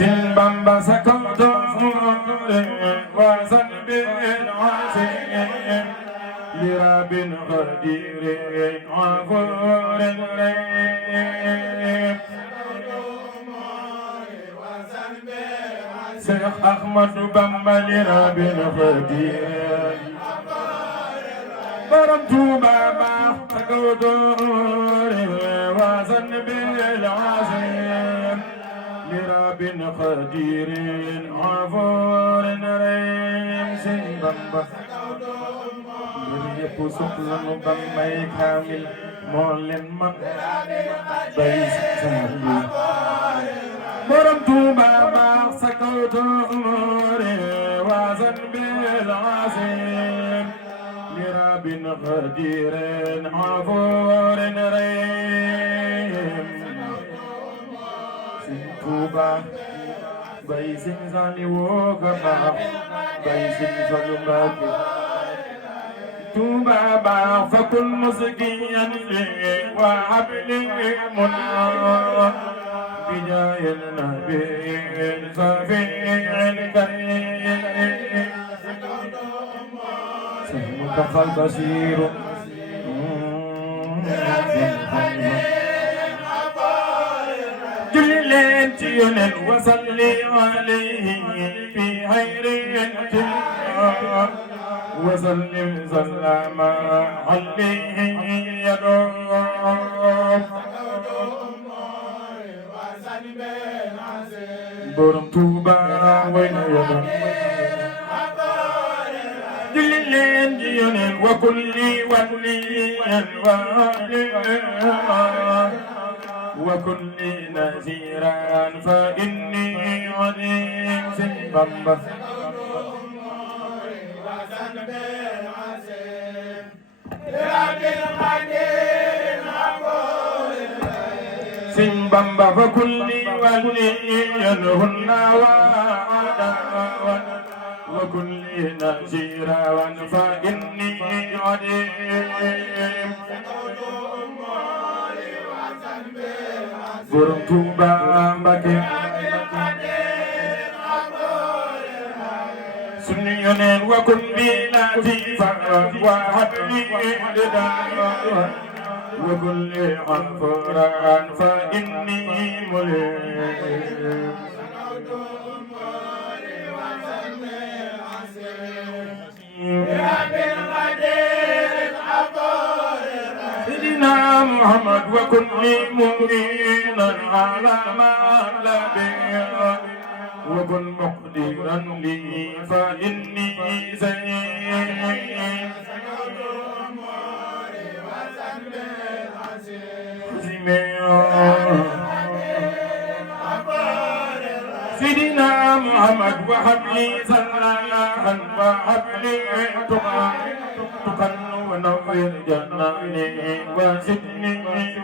Bamba سكوت وذنب عظيم لرب قدير غفور رحيم Seex Ahmadu Bamba lirab قدير borom Tuuba baax سكوت وذنب عظيم لرب قدير غفور رحيم Sëñ Bamba ngir ñépp soxla nu Bambay kaamil moo leen man bay sali borom Tuuba baax sa kaw doore waasan bil asim li rabbin qadirin ghafurin rahim Sëñ Tuuba bay Sëñ Sali woo ga baax bay Sëñ Fallu Mbàkke Tuuba baax fa kul musgiyan li wa habli munna بجاه النبي الشفيع الكريم سمك البصير جلين تيون وصلي عليه في خير وسلم سلام عليه يدوم borom Tuuba way na yoon julli leen ci Yonent wa kulli waliyan wa kulli nasiran fa inni alim Sëñ Bamba Sëñ Bamba fa kulli waliyan hunna wa'ada wa kulli nasiran fa inni alim borom Tuuba Mbàkke sunu Yonent wa kun bi latifa wa habli وكل غفران فإني مليم سيدنا محمد وكل مؤمنا على ما لبي وكن مقدرا لي فإني زين سيدنا محمد وحبلي زلالا وحبلي تقى ونور جناني وزدني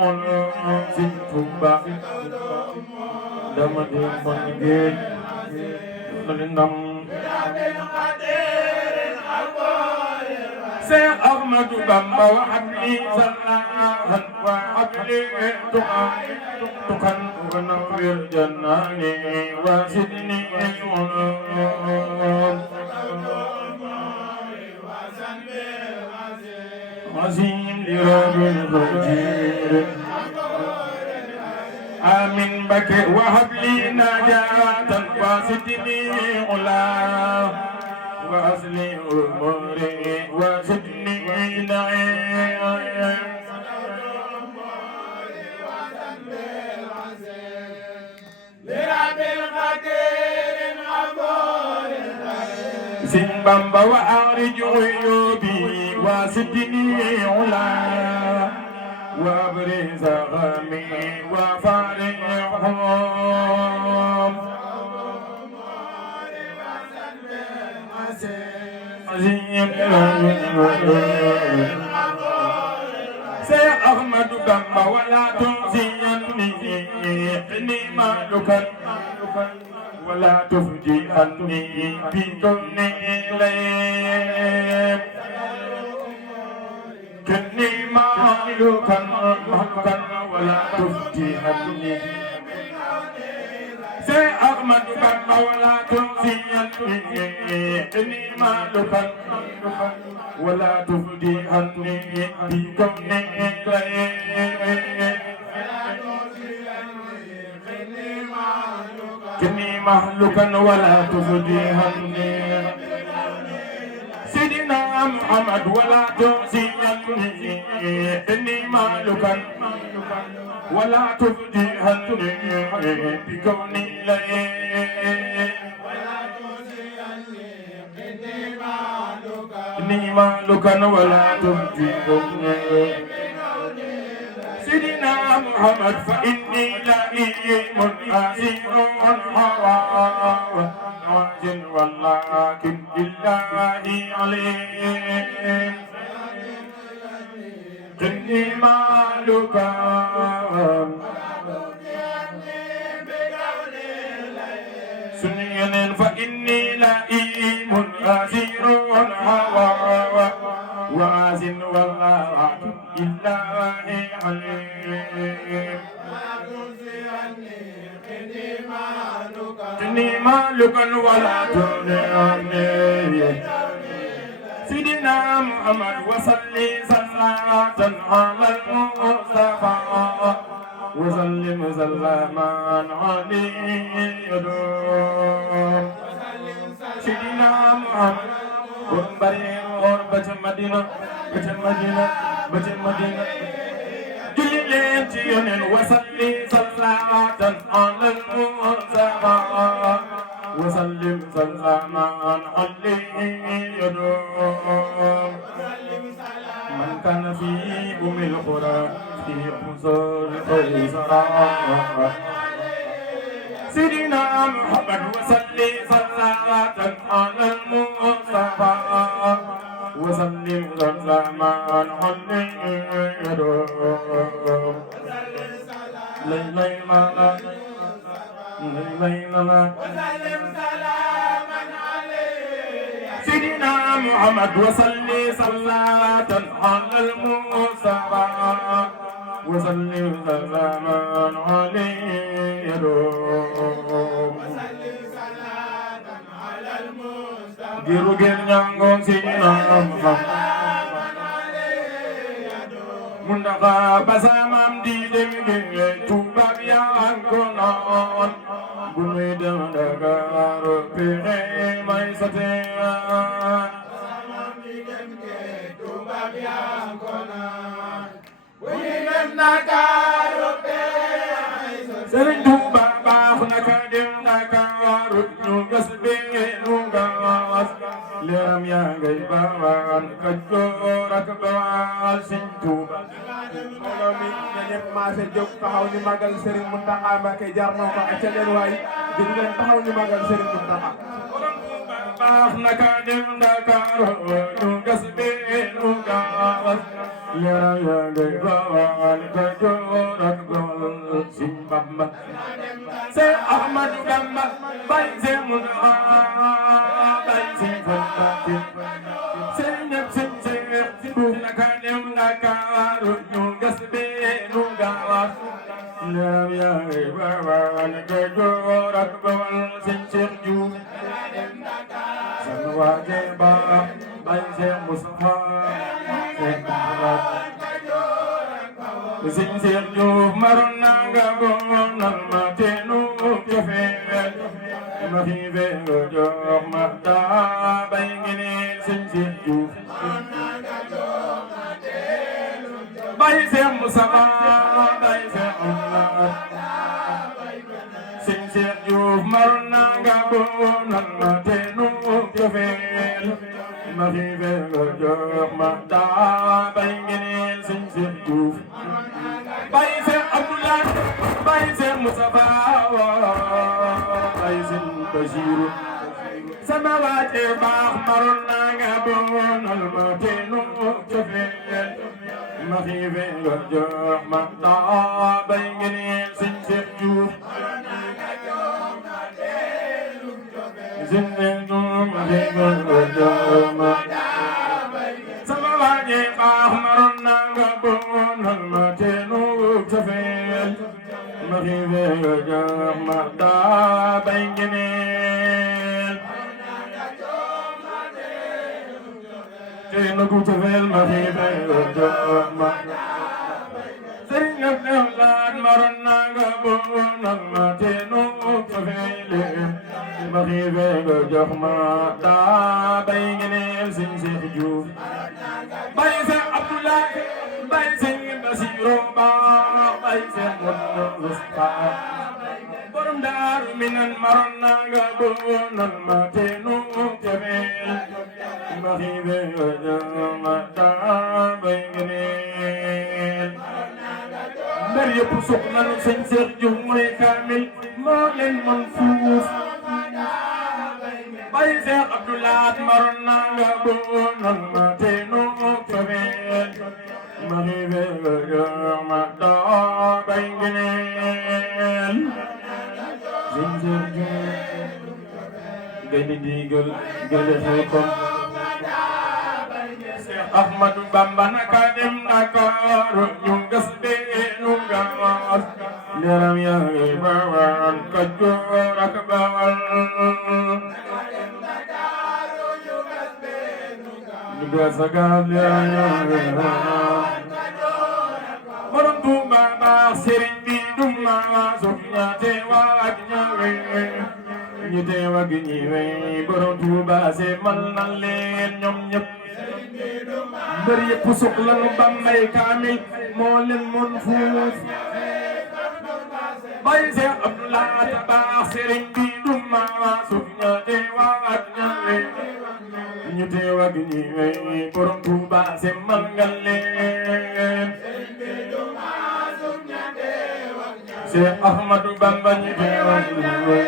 أنسي توبا دمدي منجي لنم Seex Ahmadu Bamba وحبلي زلالا وحبلي تقى ونور جناني وزدني عظيم لرب القدير آمين بك وهب لي نجاة وزدني علا وأصلي أموري وزدني نعيم Sëñ Bamba wa أعرج عيوبي وزدني علا وأبرز غمي وفارقهم عظيم Seex Ahmadu Bamba ولا تنسيني إني مالك ولا تفجئني بكل ليل كني مالكا محقا ولا تفجئني Seex أحمد بن ولا تنسيني مالك ولا تفديهني بكوني كني مهلكا ولا تفديهني سيدنا محمد ولا تنسيني إني مالكا ولا تفديهني بكوني لئيم إني مالكا ولا تفديهني سيدنا محمد فإني لئيم أسير نواز ولكن لله عليم إني مالكا سنين فإني لئيم أسير واز ولكن لله عليم إني مالكا ولا تنعني سيدنا محمد وصلي صلاة على المصطفى وسلم سلاما عليه سيدنا محمد وبرئ غربة مدينة مدينة جليلتي وصلي صلاة على المصطفى وسلم سلاما عليه من كان في أم القرى في حضور قيصرا سيدنا محمد وصلي صلاة على المصطفى وسلم سلاما عليه سيدنا محمد وصلي صلاة على المصطفى وسلم سلاما عليه جيرو جير نانغون سيدنا محمد منdaga basamam di dem tubab ya angonon bunyi daga rope mai sate basamam di dem tubab ya angonon bunyi daga rope mai sate sering tuba bah naka dem naka rut nu gasbe nu gas leram ya gai bawan kajorak bawal sing tuba mbooloo mi na ñëpp maase jóg taxaw ñu magal Serigne Mountakha Mbacké jar na ko ca leen waay di leen taxaw ñu magal Serigne Mountakha baax naka dem Dakar ñu gas be nu gawas leram ya gai bawan kajorak bawal sing Bamba se Ahmadou Bamba bay se Mountakha bay sing Bamba Sing sing ju marona gabon alma tenu kefel ma fi ve jo ma ta bangini sing sing ju bay se musaba bay se Allah sing sing ju marona gabon alma tenu kefel ma fi ve jo ma ta bangini sing sing ju Baye Seex Abdoulaye Baye Seex Moustapha Baye Seex Basiru sama waaje baax maroon naa nga bonal ma teenu cofeel ma xiife nga jox ma daa bay ngeneel Sëñ Seex Juuf Sëñ Seex Juuf ma xiife nga jox ma sama waaje baax maroon naa nga bonal ma teenu cofeel ma xiife nga jox ma daa bay ngeneel te nagu cofeel ma xiife ma sëriñ ab laat maroon naa nga bonal ma te nagu cofeele ma xiife nga jox ma daa bay ngeneel sëñ Seex Juuf bay Seex Abdoulaye bay sëñ Basiru Ba bay Seex Mustafa borom Daaru Minan maroon naa nga bonal ma te nagu cofeel ma xiife nga jox ma daa bay ngeneel mbër yëpp sopp nañu sëñ Seex Juuf mooy kaamil moo leen man fuuf bay Seex Abdoulaat maroon naa nga bonal ma te nagu cofeel ma xiife nga jox ma daa bay ngeneel sëñ Seex Juuf gëdi digal gëdi xelkom Seex Ahmadu Bamba naka dem Ndakaaru ñu gas beenu gaas leeram yaa ngi bawaan Kajoor ak Bawal ñu gas gaas leeram yaa ngi bawaan borom Tuuba baax sëriñ bi du maasu ñaate waag ñawe ñu te waag ñiwe borom Tuuba se mal na leen ñoom ñëpp mbër yëpp soxla nu Bambay kaamil moo leen mën fuuf bay Seex Abdoulaye baax sëriñ bi du maasu ñaate waag ñawe ñu te waag ñiwe borom Tuuba se mal nga leen Seex Ahmadu Bamba ñu te waag ñiwe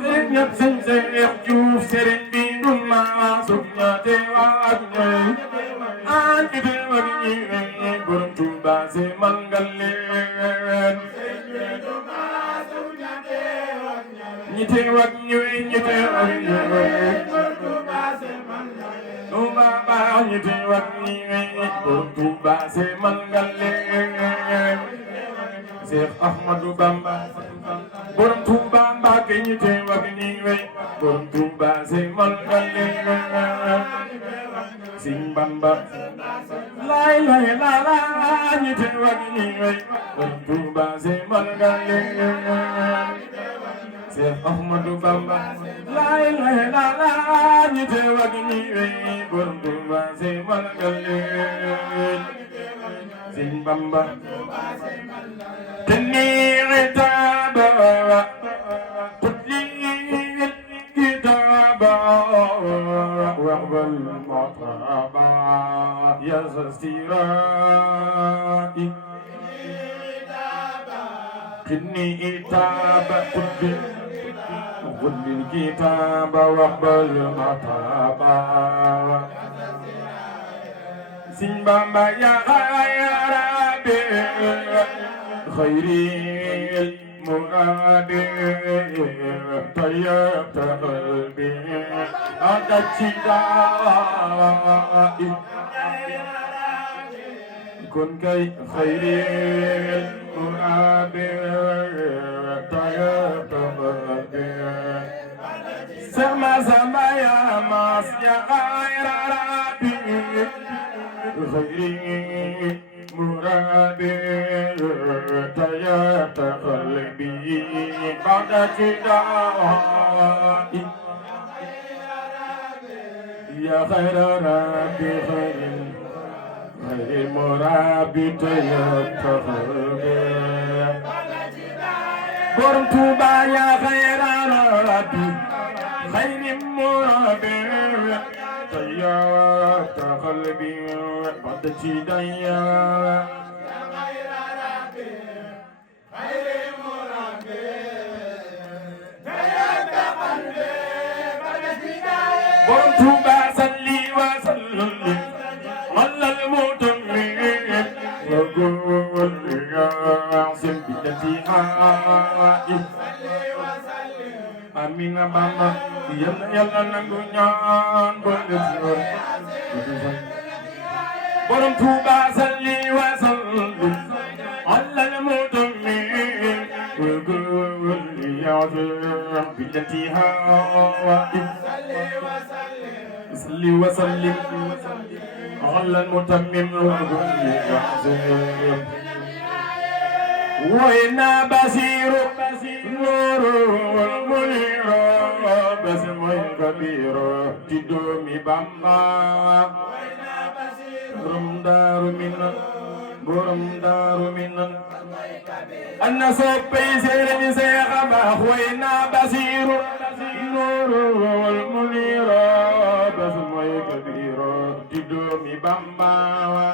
sëriñ ñëpp sëñ Seex Juuf sëriñ bi du maasu ñaate waag ñawe ñu te waag ñiwe borom Tuuba se mal nga leen ñu te waag ñiwe ñu te waag ñiwe Tuuba baax ñu te waag ñiwe borom Tuuba se mal nga leen Seex Ahmadu Bamba borom Tuuba Mbàkke ñu te waag ñiwe borom Tuuba se mal nga leen Sëñ Bamba lay lay la la ñu te waag ñiwe borom Tuuba se mal nga leen Seex Ahmadu Bamba lay lay la la ñu te waag ñiwe borom Tuuba se mal nga leen Sëñ Bamba تني عتابا قل لي الكتاب واقبل المطربا يا سيرائي تني عتابا قل لي الكتاب واقبل المطربا سن بامبا يا ربي خيري المراد طيبت قلبي أنت الشدائي كن كي خيري المراد طيبت قلبي سما سما يا ماس يا غير ربي خيري مرادي طيبت قلبي بعد فدائي يا خير ربي خير مرابي طيبت قلبي borom Tuuba يا خير ربي خير مرابي طيبت قلبي بعد فدائي يا خير ربي خير مرابي طيبت قلبي بعد فدائي borom Tuuba صلي وسلم على المتمم وقول يا عاصم بنتيها Amina Bamba yàlla nangu ñaan borom Tuuba salli wa sallim ala al-mutammin العظيم بالتي هوائم صل وسلم على المتمم وكل يحزن وإنا بصير نور المنير بسم الكبير تدومي بامبا borom daaru minan anna soppey seereñi seexaba wayna basiru nuurul muniro basmoy kabiro tiddomi bambawa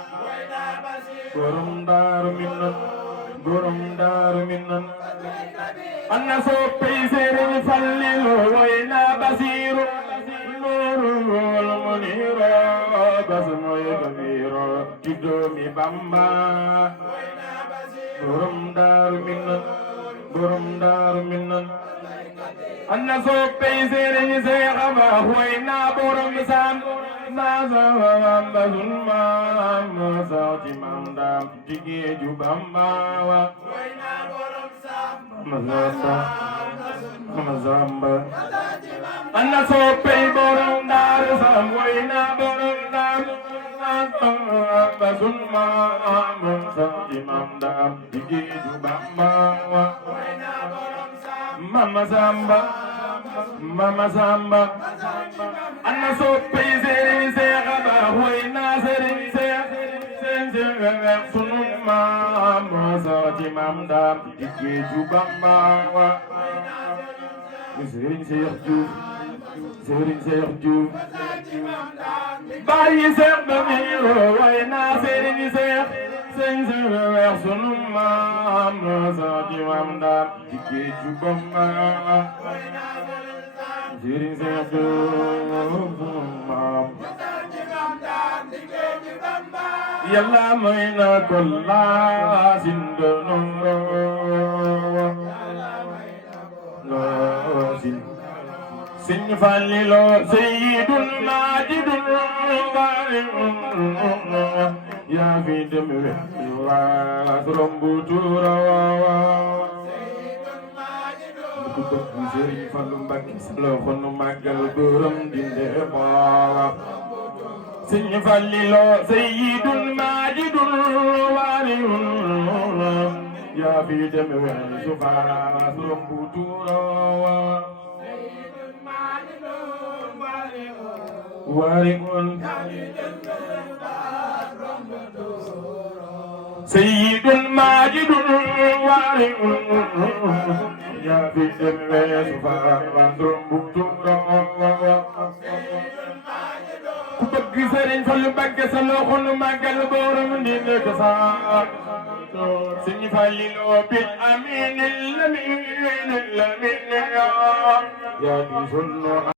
borom daaru minan anna soppey seereñi fallilo wayna basiru nuurul muniro basmoy kabiro tiddomi bamba borom daaru minan anna soppey seereñi seexaba wayna borom sam nasamba sunma mosati mandam tigeju bambawa mazamba anna soppey borom daaru sam wayna borom daaru Basulma Musa Imamdam Dikeju Bamba Mama Samba Anna soppey seereñi seexaba wayna seereñi sunuma Musa Imamdam Dikeju Bamba seereñi Seex Juuf bàyyi seex ba miiro wayna seereñi seex sunu maam Musa Imamdam Dikeju Bamba seereñi seex Juuf maam Yàlla may na ko laasin de noro laasin Sëñ Fallilu sayyidul maajidul baari'un yaa fi dem waas rombu tuura ku bëgg Sëriñ Fallu Mbakke sa loxo nu màggal borom dinde boowa Sëñ Fallilu sayyidul maajidul baari'un yaa fi dem waas rombu tuura وارئ سيد ماجد وارئ يا في الدموع سفارا ku bëgg Sëriñ Fallu Mbakke sa loxo nu màggal borom di nekk saa Sëñ Fallilu bil amiin lamin yaa di sunu